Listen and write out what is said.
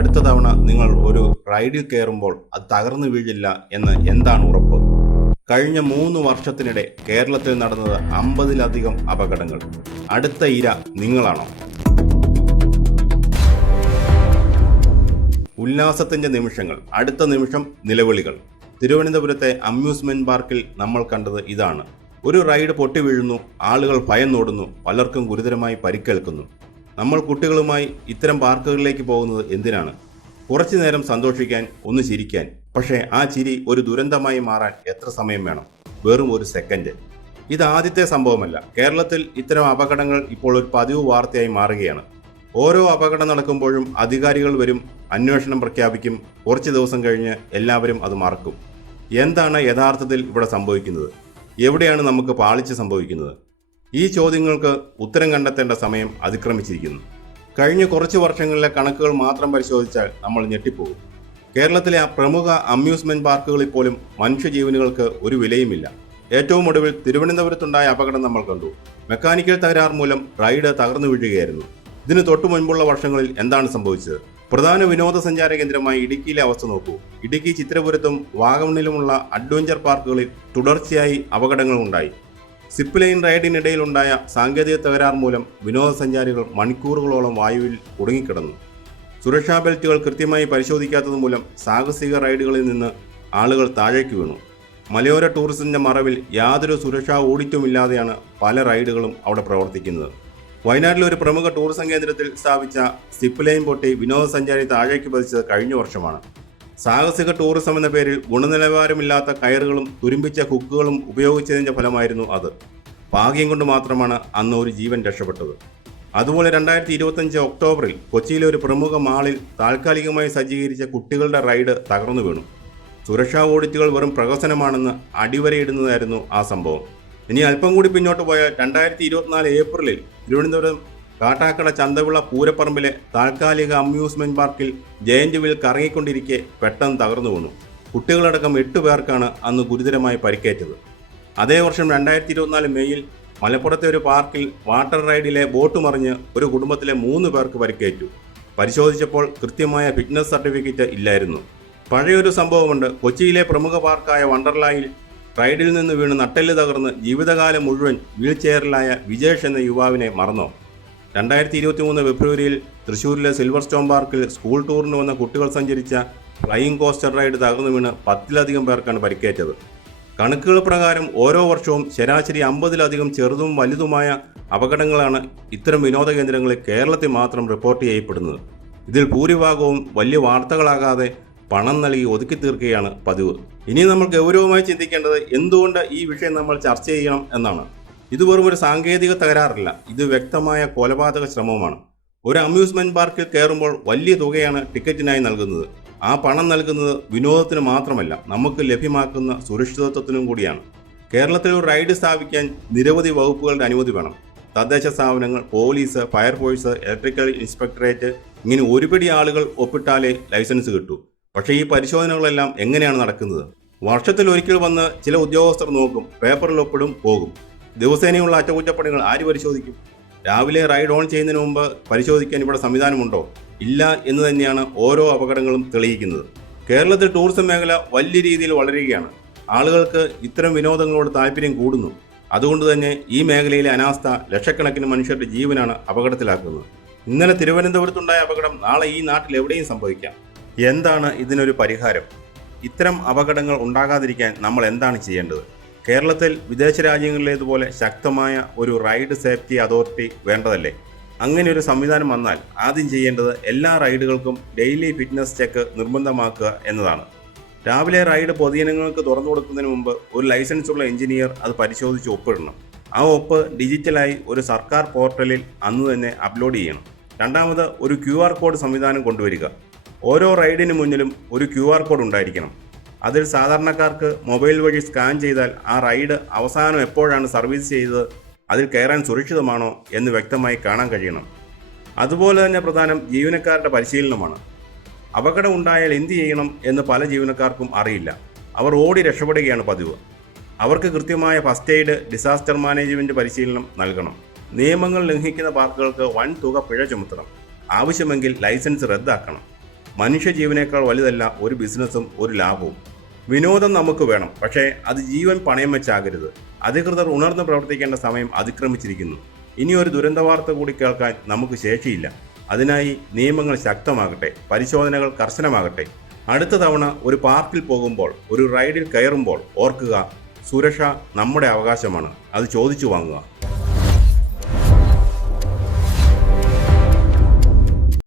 അടുത്ത തവണ നിങ്ങൾ ഒരു റൈഡിൽ കയറുമ്പോൾ അത് തകർന്നു വീഴില്ല എന്ന് എന്താണ് ഉറപ്പ്? കഴിഞ്ഞ 3 വർഷത്തിനിടെ കേരളത്തിൽ നടന്നത് 50-ലധികം അപകടങ്ങൾ. അടുത്ത ഇര നിങ്ങളാണോ? ഉല്ലാസത്തിന്റെ നിമിഷങ്ങൾ, അടുത്ത നിമിഷം നിലവിളികൾ. തിരുവനന്തപുരത്തെ അമ്യൂസ്മെന്റ് പാർക്കിൽ നമ്മൾ കണ്ടത് ഇതാണ്. ഒരു റൈഡ് പൊട്ടി വീഴുന്നു, ആളുകൾ ഭയന്നോടുന്നു, പലർക്കും ഗുരുതരമായി പരിക്കേൽക്കുന്നു. നമ്മൾ കുട്ടികളുമായി ഇത്തരം പാർക്കുകളിലേക്ക് പോകുന്നത് എന്തിനാണ്? കുറച്ചു നേരം സന്തോഷിക്കാൻ, ഒന്ന് ചിരിക്കാൻ. പക്ഷേ ആ ചിരി ഒരു ദുരന്തമായി മാറാൻ എത്ര സമയം വേണം? വെറും ഒരു സെക്കൻഡ്. ഇത് ആദ്യത്തെ സംഭവമല്ല. കേരളത്തിൽ ഇത്തരം അപകടങ്ങൾ ഇപ്പോൾ ഒരു പതിവ് വാർത്തയായി മാറുകയാണ്. ഓരോ അപകടം നടക്കുമ്പോഴും അധികാരികൾ വരും, അന്വേഷണം പ്രഖ്യാപിക്കും. കുറച്ച് ദിവസം കഴിഞ്ഞ് എല്ലാവരും അത് മറക്കും. എന്താണ് യഥാർത്ഥത്തിൽ ഇവിടെ സംഭവിക്കുന്നത്? എവിടെയാണ് നമുക്ക് പാളിച്ച് സംഭവിക്കുന്നത്? ഈ ചോദ്യങ്ങൾക്ക് ഉത്തരം കണ്ടെത്തേണ്ട സമയം അതിക്രമിച്ചിരിക്കുന്നു. കഴിഞ്ഞ കുറച്ച് വർഷങ്ങളിലെ കണക്കുകൾ മാത്രം പരിശോധിച്ചാൽ നമ്മൾ ഞെട്ടിപ്പോകും. കേരളത്തിലെ ആ പ്രമുഖ അമ്യൂസ്മെന്റ് പാർക്കുകളിൽ പോലും മനുഷ്യജീവനുകൾക്ക് ഒരു വിലയുമില്ല. ഏറ്റവും ഒടുവിൽ തിരുവനന്തപുരത്തുണ്ടായ അപകടം നമ്മൾ കണ്ടു. മെക്കാനിക്കൽ തകരാർ മൂലം റൈഡ് തകർന്നു വീഴുകയായിരുന്നു. ഇതിന് തൊട്ടു മുൻപുള്ള വർഷങ്ങളിൽ എന്താണ് സംഭവിച്ചത്? പ്രധാന വിനോദസഞ്ചാര കേന്ദ്രമായ ഇടുക്കിയിലെ അവസ്ഥ നോക്കൂ. ഇടുക്കി ചിത്രപുരത്തും വാഗമണിലുമുള്ള അഡ്വഞ്ചർ പാർക്കുകളിൽ തുടർച്ചയായി അപകടങ്ങൾ ഉണ്ടായി. സിപ്പ് ലൈൻ റൈഡിനിടയിലുണ്ടായ സാങ്കേതിക തകരാർ മൂലം വിനോദസഞ്ചാരികൾ മണിക്കൂറുകളോളം വായുവിൽ കുടുങ്ങിക്കിടന്നു. സുരക്ഷാ ബെൽറ്റുകൾ കൃത്യമായി പരിശോധിക്കാത്തത് മൂലം സാഹസിക റൈഡുകളിൽ നിന്ന് ആളുകൾ താഴേക്ക് വീണു. മലയോര ടൂറിസത്തിന്റെ മറവിൽ യാതൊരു സുരക്ഷാ ഓഡിറ്റുമില്ലാതെയാണ് പല റൈഡുകളും അവിടെ പ്രവർത്തിക്കുന്നത്. വയനാട്ടിലെ ഒരു പ്രമുഖ ടൂറിസം കേന്ദ്രത്തിൽ സ്ഥാപിച്ച സിപ്പ് ലൈൻ പൊട്ടി വിനോദസഞ്ചാരി താഴേക്ക് പതിച്ചത് കഴിഞ്ഞ വർഷമാണ്. സാഹസിക ടൂറിസം എന്ന പേരിൽ ഗുണനിലവാരമില്ലാത്ത കയറുകളും തുരുമ്പിച്ച ഹുക്കുകളും ഉപയോഗിച്ചതിൻ്റെ ഫലമായിരുന്നു അത്. ഭാഗ്യം കൊണ്ട് മാത്രമാണ് അന്ന് ഒരു ജീവൻ രക്ഷപ്പെട്ടത്. അതുപോലെ 2025 ഒക്ടോബറിൽ കൊച്ചിയിലെ ഒരു പ്രമുഖ മാളിൽ താൽക്കാലികമായി സജ്ജീകരിച്ച കുട്ടികളുടെ റൈഡ് തകർന്നു വീണു. സുരക്ഷാ ഓഡിറ്റുകൾ വെറും പ്രഹസനമാണെന്ന് അടിവരയിടുന്നതായിരുന്നു ആ സംഭവം. ഇനി അല്പം കൂടി പിന്നോട്ട് പോയാൽ 2024 ഏപ്രിലിൽ തിരുവനന്തപുരം കാട്ടാക്കട ചന്തവിള പൂരപ്പറമ്പിലെ താൽക്കാലിക അമ്യൂസ്മെന്റ് പാർക്കിൽ ജയന്റ് വീൽ കറങ്ങിക്കൊണ്ടിരിക്കെ പെട്ടെന്ന് തകർന്നു വീണു. കുട്ടികളടക്കം 8 പേർക്കാണ് അന്ന് ഗുരുതരമായി പരിക്കേറ്റത്. അതേ വർഷം 2024 മെയ്യിൽ മലപ്പുറത്തെ ഒരു പാർക്കിൽ വാട്ടർ റൈഡിലെ ബോട്ട് മറിഞ്ഞ് ഒരു കുടുംബത്തിലെ 3 പേർക്ക് പരിക്കേറ്റു. പരിശോധിച്ചപ്പോൾ കൃത്യമായ ഫിറ്റ്നസ് സർട്ടിഫിക്കറ്റ് ഇല്ലായിരുന്നു. പഴയൊരു സംഭവമുണ്ട്. കൊച്ചിയിലെ പ്രമുഖ പാർക്കായ വണ്ടർലായിൽ റൈഡിൽ നിന്ന് വീണ് നട്ടെല്ല് തകർന്ന് ജീവിതകാലം മുഴുവൻ വീൽ ചെയറിലായ വിജേഷ് എന്ന യുവാവിനെ മറന്നോ? 2023 ഫെബ്രുവരിയിൽ തൃശ്ശൂരിലെ സിൽവർ സ്റ്റോൺ പാർക്കിൽ സ്കൂൾ ടൂറിന് വന്ന കുട്ടികൾ സഞ്ചരിച്ച ഫ്ലൈയിങ് കോസ്റ്റർ റൈഡ് തകർന്നു വീണ് 10-ലധികം പേർക്കാണ് പരിക്കേറ്റത്. കണക്കുകൾ പ്രകാരം ഓരോ വർഷവും ശരാശരി 50-ലധികം ചെറുതും വലുതുമായ അപകടങ്ങളാണ് ഇത്തരം വിനോദ കേന്ദ്രങ്ങളിൽ കേരളത്തിൽ മാത്രം റിപ്പോർട്ട് ചെയ്യപ്പെടുന്നത്. ഇതിൽ ഭൂരിഭാഗവും വലിയ വാർത്തകളാകാതെ പണം നൽകി ഒതുക്കി തീർക്കുകയാണ് പതിവ്. ഇനി നമ്മൾ ഗൗരവമായി ചിന്തിക്കേണ്ടത് എന്തുകൊണ്ട് ഈ വിഷയം നമ്മൾ ചർച്ച ചെയ്യണം എന്നാണ്. ഇത് വെറും ഒരു സാങ്കേതിക തകരാറില്ല, ഇത് വ്യക്തമായ കൊലപാതക ശ്രമമാണ്. ഒരു അമ്യൂസ്മെന്റ് പാർക്കിൽ കയറുമ്പോൾ വലിയ തുകയാണ് ടിക്കറ്റിനായി നൽകുന്നത്. ആ പണം നൽകുന്നത് വിനോദത്തിന് മാത്രമല്ല, നമുക്ക് ലഭ്യമാക്കുന്ന സുരക്ഷിതത്വത്തിനും കൂടിയാണ്. കേരളത്തിൽ ഒരു റൈഡ് സ്ഥാപിക്കാൻ നിരവധി വകുപ്പുകളുടെ അനുമതി വേണം. തദ്ദേശ സ്ഥാപനങ്ങൾ, പോലീസ്, ഫയർഫോഴ്സ്, ഇലക്ട്രിക്കൽ ഇൻസ്പെക്ടറേറ്റ്, ഇങ്ങനെ ഒരുപിടി ആളുകൾ ഒപ്പിട്ടാലേ ലൈസൻസ് കിട്ടൂ. പക്ഷേ ഈ പരിശോധനകളെല്ലാം എങ്ങനെയാണ് നടക്കുന്നത്? വർഷത്തിൽ ഒരിക്കൽ വന്ന് ചില ഉദ്യോഗസ്ഥർ നോക്കും, പേപ്പറിൽ ഒപ്പിടും, പോകും. ദിവസേനയുള്ള അറ്റകുറ്റപ്പണികൾ ആര് പരിശോധിക്കും? രാവിലെ റൈഡ് ഓൺ ചെയ്യുന്നതിന് മുമ്പ് പരിശോധിക്കാൻ ഇവിടെ സംവിധാനമുണ്ടോ? ഇല്ല എന്ന് തന്നെയാണ് ഓരോ അപകടങ്ങളും തെളിയിക്കുന്നത്. കേരളത്തിൽ ടൂറിസം മേഖല വലിയ രീതിയിൽ വളരുകയാണ്. ആളുകൾക്ക് ഇത്തരം വിനോദങ്ങളോട് താല്പര്യം കൂടുന്നു. അതുകൊണ്ട് തന്നെ ഈ മേഖലയിലെ അനാസ്ഥ ലക്ഷക്കണക്കിന് മനുഷ്യരുടെ ജീവനാണ് അപകടത്തിലാക്കുന്നത്. ഇന്നലെ തിരുവനന്തപുരത്തുണ്ടായ അപകടം നാളെ ഈ നാട്ടിൽ എവിടെയും സംഭവിക്കാം. എന്താണ് ഇതിനൊരു പരിഹാരം? ഇത്തരം അപകടങ്ങൾ ഉണ്ടാകാതിരിക്കാൻ നമ്മൾ എന്താണ് ചെയ്യേണ്ടത്? കേരളത്തിൽ വിദേശ രാജ്യങ്ങളിലേതുപോലെ ശക്തമായ ഒരു റൈഡ് സേഫ്റ്റി അതോറിറ്റി വേണ്ടതല്ലേ? അങ്ങനെ ഒരു സംവിധാനം വന്നാൽ ആദ്യം ചെയ്യേണ്ടത് എല്ലാ റൈഡുകൾക്കും ഡെയിലി ഫിറ്റ്നസ് ചെക്ക് നിർബന്ധമാക്കുക എന്നതാണ്. രാവിലെ റൈഡ് പൊതുജനങ്ങൾക്ക് തുറന്നു കൊടുക്കുന്നതിന് മുമ്പ് ഒരു ലൈസൻസുള്ള എഞ്ചിനീയർ അത് പരിശോധിച്ച് ഒപ്പിടണം. ആ ഒപ്പ് ഡിജിറ്റലായി ഒരു സർക്കാർ പോർട്ടലിൽ അന്ന് തന്നെ അപ്ലോഡ് ചെയ്യണം. രണ്ടാമത് ഒരു QR കോഡ് സംവിധാനം കൊണ്ടുവരിക. ഓരോ റൈഡിന് മുന്നിലും ഒരു QR കോഡ് ഉണ്ടായിരിക്കണം. അതിൽ സാധാരണക്കാർക്ക് മൊബൈൽ വഴി സ്കാൻ ചെയ്താൽ ആ റൈഡ് അവസാനം എപ്പോഴാണ് സർവീസ് ചെയ്തത്, അതിൽ കയറാൻ സുരക്ഷിതമാണോ എന്ന് വ്യക്തമായി കാണാൻ കഴിയണം. അതുപോലെ തന്നെ പ്രധാനം ജീവനക്കാരുടെ പരിശീലനമാണ്. അപകടം ഉണ്ടായാൽ എന്ത് ചെയ്യണം എന്ന് പല ജീവനക്കാർക്കും അറിയില്ല. അവർ ഓടി രക്ഷപ്പെടുകയാണ് പതിവ്. അവർക്ക് കൃത്യമായ ഫസ്റ്റ് എയ്ഡ്, ഡിസാസ്റ്റർ മാനേജ്മെൻറ്റ് പരിശീലനം നൽകണം. നിയമങ്ങൾ ലംഘിക്കുന്ന പാർക്കുകൾക്ക് വൻ തുക പിഴ ചുമത്തണം. ആവശ്യമെങ്കിൽ ലൈസൻസ് റദ്ദാക്കണം. മനുഷ്യജീവനേക്കാൾ വലുതല്ല ഒരു ബിസിനസ്സും ഒരു ലാഭവും. വിനോദം നമുക്ക് വേണം, പക്ഷേ അത് ജീവൻ പണയം വെച്ചാകരുത്. അധികൃതർ ഉണർന്ന് പ്രവർത്തിക്കേണ്ട സമയം അതിക്രമിച്ചിരിക്കുന്നു. ഇനി ഒരു ദുരന്ത വാർത്ത കൂടി കേൾക്കാൻ നമുക്ക് ശേഷിയില്ല. അതിനായി നിയമങ്ങൾ ശക്തമാകട്ടെ, പരിശോധനകൾ കർശനമാകട്ടെ. അടുത്ത തവണ ഒരു പാർക്കിൽ പോകുമ്പോൾ, ഒരു റൈഡിൽ കയറുമ്പോൾ ഓർക്കുക, സുരക്ഷ നമ്മുടെ അവകാശമാണ്. അത് ചോദിച്ചു വാങ്ങുക.